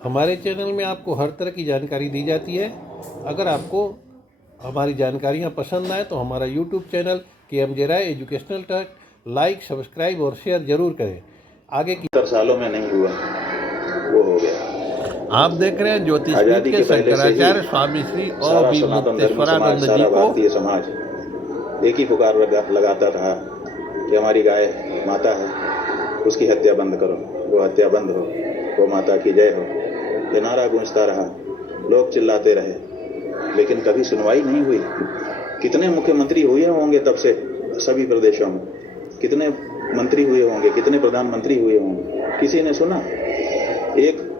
हमारे चैनल में आपको हर तरह की जानकारी दी जाती है। अगर आपको हमारी जानकारियाँ पसंद आए तो हमारा यूट्यूब चैनल KMJ राय एजुकेशनल ट्रस्ट लाइक, सब्सक्राइब और शेयर जरूर करें। आगे की 70 सालों में नहीं हुआ, वो हो गया। आप देख रहे हैं ज्योतिषपीठ आजादी के के पहले से ही शंकराचार्य स्वामी श्री सारा सनातन धर्मी समाज, अविमुक्तेश्वरानंद जी सारा को भारतीय समाज एक ही पुकार लगाता रहा कि हमारी गाय माता है, उसकी हत्या बंद करो, वो हत्या बंद हो, वो माता की जय हो, ये नारा गूंजता रहा। लोग चिल्लाते रहे, लेकिन कभी सुनवाई नहीं हुई। कितने मुख्यमंत्री हुए होंगे तब से सभी प्रदेशों में, कितने मंत्री हुए होंगे, कितने प्रधानमंत्री हुए होंगे, किसी ने सुना?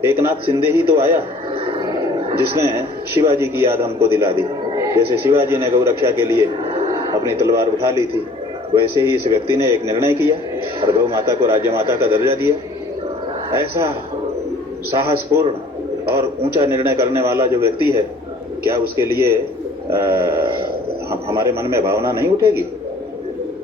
एकनाथ शिंदे ही तो आया जिसने शिवाजी की याद हमको दिला दी। जैसे शिवाजी ने गौ रक्षा के लिए अपनी तलवार उठा ली थी, वैसे ही इस व्यक्ति ने एक निर्णय किया और गौ माता को राज्य माता का दर्जा दिया। ऐसा साहसपूर्ण और ऊंचा निर्णय करने वाला जो व्यक्ति है, क्या उसके लिए हमारे मन में भावना नहीं उठेगी?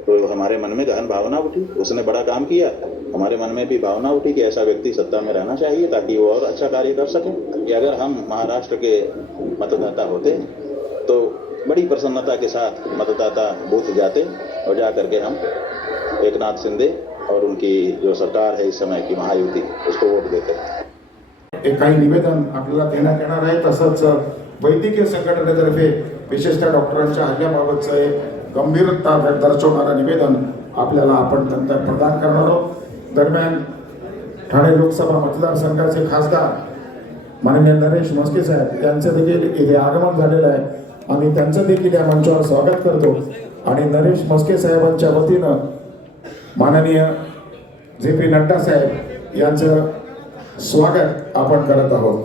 तो हमारे मन में गहन भावना उठी, उसने बड़ा काम किया, हमारे मन में भी भावना उठी कि ऐसा व्यक्ति सत्ता में रहना चाहिए ताकि वो और अच्छा कार्य कर सके। कि अगर हम महाराष्ट्र के मतदाता होते तो बड़ी प्रसन्नता के साथ मतदाता बूथ जाते और जा करके हम एकनाथ शिंदे और उनकी जो सरकार है इस समय की महायुति, उसको वोट देते। एक काही निवेदन आपल्याला देण्यात येणार आहे। तसंच वैद्यकीय संघटनेतर्फे विशेषतः डॉक्टरांच्या हल्ल्याबाबतचं एक गंभीरता दर्शवणारं निवेदन आपल्याला आपण नंतर प्रदान करणार आहोत। दरम्यान ठाणे लोकसभा मतदारसंघाचे खासदार माननीय नरेश म्हस्के साहेब यांचं देखील इथे आगमन झालेलं आहे। आम्ही त्यांचं देखील या मंचावर स्वागत करतो आणि नरेश म्हस्के साहेबांच्या वतीनं माननीय JP नड्डा साहेब यांचं स्वागत आपण करत आहोत।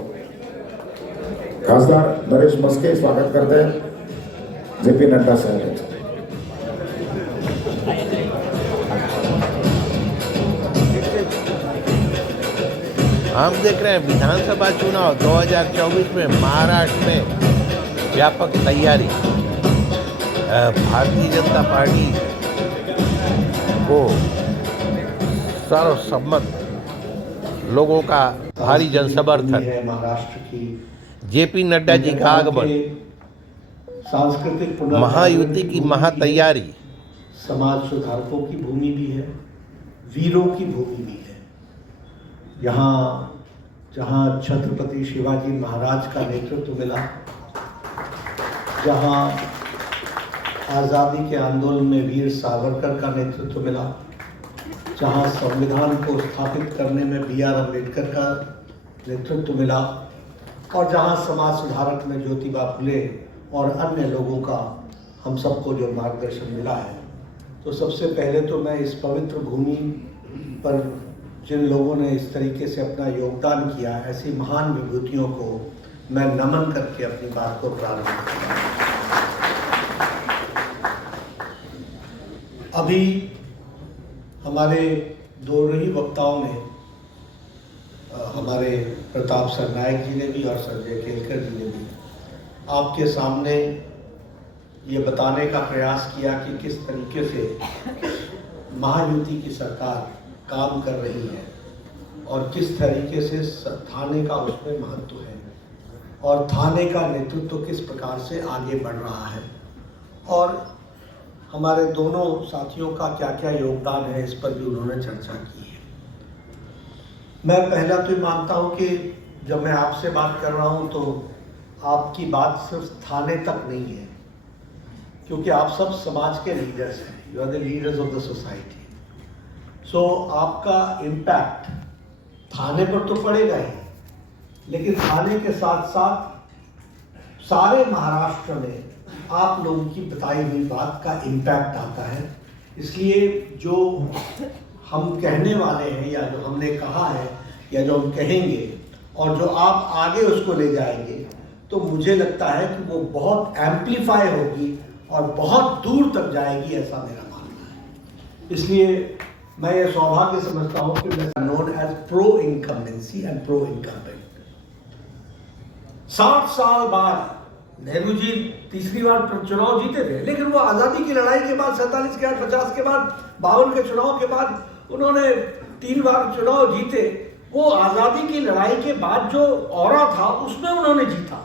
खासदार नरेश म्हस्के स्वागत करते JP नड्डा साहेब। हम देख रहे हैं विधानसभा चुनाव 2024 में महाराष्ट्र में व्यापक तैयारी। भारतीय जनता पार्टी को सर्वसम्मत लोगों का भारी जनसमर्थन, महाराष्ट्र की JP नड्डा जी का आगमन, सांस्कृतिक महायुति की महातैयारी, समाज सुधारकों की भूमि भी है, वीरों की भूमि भी है। यहाँ जहाँ छत्रपति शिवाजी महाराज का नेतृत्व मिला, जहाँ आज़ादी के आंदोलन में वीर सावरकर का नेतृत्व मिला, जहाँ संविधान को स्थापित करने में BR अम्बेडकर का नेतृत्व मिला और जहाँ समाज सुधारक में ज्योतिबा फुले और अन्य लोगों का हम सबको जो मार्गदर्शन मिला है, तो सबसे पहले तो मैं इस पवित्र भूमि पर जिन लोगों ने इस तरीके से अपना योगदान किया, ऐसी महान विभूतियों को मैं नमन करके अपनी बात को प्रारंभ करूँगा। अभी हमारे दोनों ही वक्ताओं ने, हमारे प्रताप सरनायक जी ने भी और संजय केलकर जी ने भी आपके सामने ये बताने का प्रयास किया कि किस तरीके से महायुति की सरकार काम कर रही है और किस तरीके से थाने का उसमें महत्व है और थाने का नेतृत्व किस प्रकार से आगे बढ़ रहा है और हमारे दोनों साथियों का क्या क्या योगदान है, इस पर भी उन्होंने चर्चा की है। मैं पहला तो मानता हूँ कि जब मैं आपसे बात कर रहा हूँ तो आपकी बात सिर्फ थाने तक नहीं है, क्योंकि आप सब समाज के लीडर्स हैं, you are the leaders of the society. So आपका इम्पैक्ट थाने पर तो पड़ेगा ही, लेकिन थाने के साथ साथ सारे महाराष्ट्र में आप लोगों की बताई हुई बात का इम्पैक्ट आता है। इसलिए जो हम कहने वाले हैं या जो हमने कहा है या जो हम कहेंगे और जो आप आगे उसको ले जाएंगे, तो मुझे लगता है कि वो बहुत एम्पलीफाई होगी और बहुत दूर तक जाएगी, ऐसा मेरा मानना है। इसलिए मैं ये सौभाग्य समझता हूँ कि मैं known as pro incumbency and pro incumbent. 60 साल बाद नेहरू जी तीसरी बार चुनाव जीते थे, लेकिन वो आज़ादी की लड़ाई के बाद 47 के बाद, 50 के बाद, 52 के चुनाव के बाद उन्होंने 3 बार चुनाव जीते वो आजादी की लड़ाई के बाद जो ऑरा था उसमें उन्होंने जीता।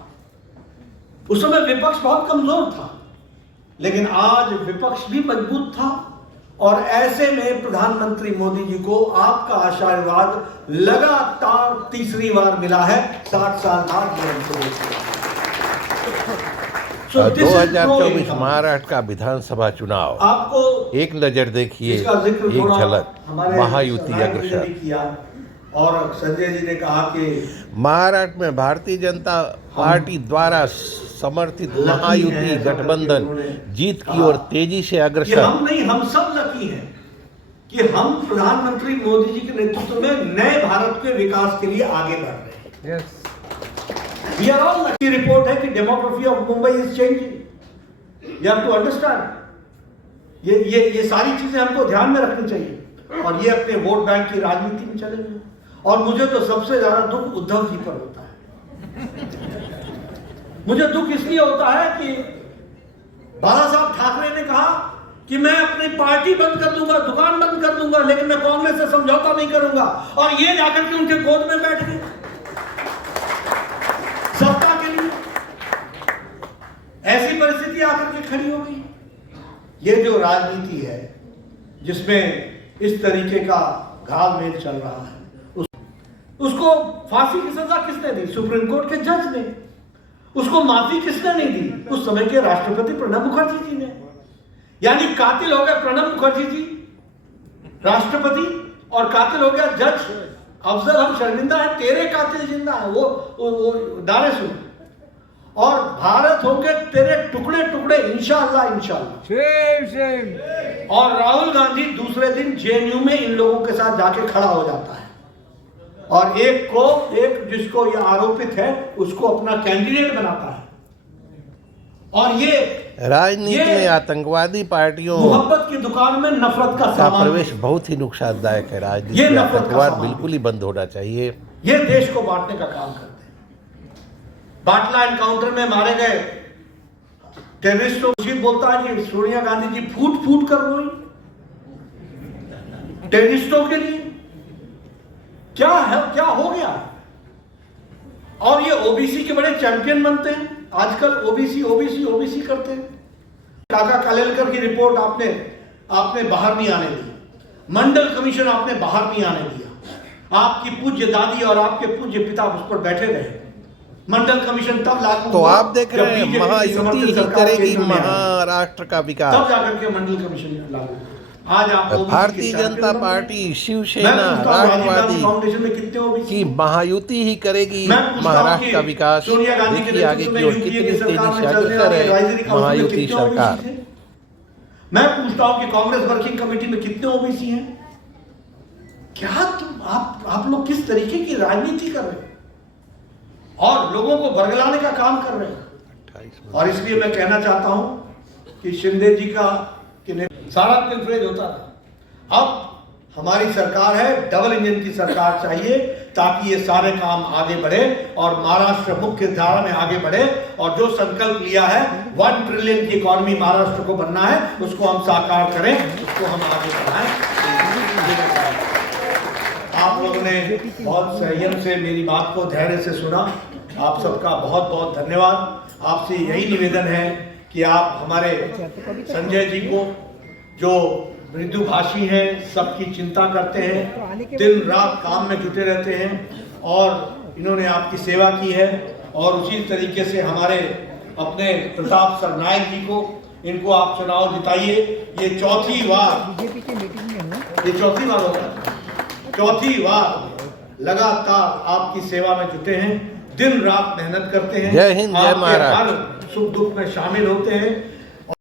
उस समय विपक्ष बहुत कमजोर था, लेकिन आज विपक्ष भी मजबूत था। और ऐसे में प्रधानमंत्री मोदी जी को आपका आशीर्वाद लगातार तीसरी बार मिला है 60 साल बाद। 2024 महाराष्ट्र का विधानसभा चुनाव, आपको एक नजर देखिए, इसका जिक्र एक थोड़ा झलक, हमारे महायुति सरनायक जी ने अग्रसर। भी किया और संजय जी ने कहा कि महाराष्ट्र में भारतीय जनता पार्टी द्वारा समर्थित महायुति गठबंधन जीत की ओर तेजी से ये अग्रसर। हम नहीं, हम सब लकी हैं कि हम प्रधानमंत्री मोदी जी के नेतृत्व में नए भारत के विकास के लिए आगे बढ़ रहे हैं। We are all lucky। Report है कि demography of Mumbai is changing. You have to understand. ये सारी चीजें हमको ध्यान में रखनी चाहिए और ये अपने वोट बैंक की राजनीति में चले गए। और मुझे तो सबसे ज्यादा दुख उद्धव जी पर होता है। मुझे दुख इसलिए होता है कि बाला साहब ठाकरे ने कहा कि मैं अपनी पार्टी बंद कर दूंगा, दुकान बंद कर दूंगा, लेकिन मैं कांग्रेस से समझौता नहीं करूंगा। और ये जाकर के उनके गोद में बैठ गए सत्ता के लिए। ऐसी परिस्थिति आकर के खड़ी हो गई। ये जो राजनीति है जिसमें इस तरीके का घालमेल चल रहा है, उसको फांसी की सजा किसने दी? सुप्रीम कोर्ट के जज ने। उसको माफी किसने नहीं दी? उस समय के राष्ट्रपति प्रणब मुखर्जी जी ने। यानी कातिल हो गए प्रणब मुखर्जी जी राष्ट्रपति, और कातिल हो गया जज अफजल। हम शर्मिंदा है, तेरे कातिल जिंदा है, वो नारे सुन। और भारत हो गए तेरे टुकड़े टुकड़े, इंशाअल्लाह इंशाअल्लाह। और राहुल गांधी दूसरे दिन जेएनयू में इन लोगों के साथ जाके खड़ा हो जाता है और एक जिसको ये आरोपित है उसको अपना कैंडिडेट बनाता है। और ये राजनीति में आतंकवादी पार्टियों मोहब्बत की दुकान में नफरत का का सामान, प्रवेश बहुत ही नुकसानदायक है। राजनीति ये में नफरत का आतंकवाद सामान। बिल्कुल ही बंद होना चाहिए। ये देश को बांटने का काम करते हैं। बाटला एनकाउंटर में मारे गए टेररिस्टों को बोलता है कि सोनिया गांधी जी फूट फूट कर रोई टेररिस्टों के लिए। क्या है, क्या हो गया? और ये ओबीसी के बड़े चैंपियन बनते हैं आजकल। ओबीसी करते हैं। काका कालेलकर की रिपोर्ट आपने बाहर नहीं आने दी। मंडल कमीशन आपने बाहर नहीं आने दिया। आपकी पूज्य दादी और आपके पूज्य पिता उस पर बैठे रहे। मंडल कमीशन तब लागू तो हुआ आप देख रहे हैं जब BJP की महायुति समर्थित ही सरकार करेगी केंद्र में आई। महाराष्ट्र का तब विकास। जाकर के मंडल कमीशन लागू हुआ। आज आप OBC के भारतीय चैंपियन जनता बन गए। पार्टी, मैं शिवसेना, पूछता हूं, राजीव गांधी राष्ट्रवादी फाउंडेशन में कितने OBC की महायुति ही करेगी मैं पूछता हूं महाराष्ट्र कि का विकास। सोनिया गांधी के देखिए आगे नेतृत्व की में ओर यूपीए कितनी की तेजी सरकार से में चलने अग्रसर वाले है एडवाइजरी काउंसिल में महायुति कितने OBC सरकार। थे? मैं पूछता हूं कि कांग्रेस वर्किंग कमेटी में कितने ओबीसी हैं? क्या आप लोग किस तरीके की राजनीति कर रहे हैं और लोगों को बरगलाने का काम कर रहे हैं? और इसलिए मैं कहना चाहता हूं कि शिंदे जी का सारा पिलफरेज होता था। अब हमारी सरकार है, डबल इंजन की सरकार चाहिए ताकि ये सारे काम आगे बढ़े और महाराष्ट्र मुख्य धारा में आगे बढ़े। और जो संकल्प लिया है 1 ट्रिलियन की इकॉनमी महाराष्ट्र को बनना है, उसको हम साकार करें, उसको हम आगे बढ़ाएं। आप लोगों ने बहुत संयम से मेरी बात को धैर्य से सुना। आप सबका बहुत बहुत धन्यवाद। आपसे यही निवेदन है कि आप हमारे संजय जी को, जो मृदुभाषी हैं, सबकी चिंता करते हैं, दिन रात काम में जुटे रहते हैं और इन्होंने आपकी सेवा की है। और उसी तरीके से हमारे अपने प्रताप सरनायक जी को, इनको आप चुनाव जिताइए। ये चौथी बार होगा, चौथी बार लगातार आपकी सेवा में जुटे हैं, दिन रात मेहनत करते हैं। जय हिंद, जय आपके महाराष्ट्र। हर सुख दुख में शामिल होते हैं।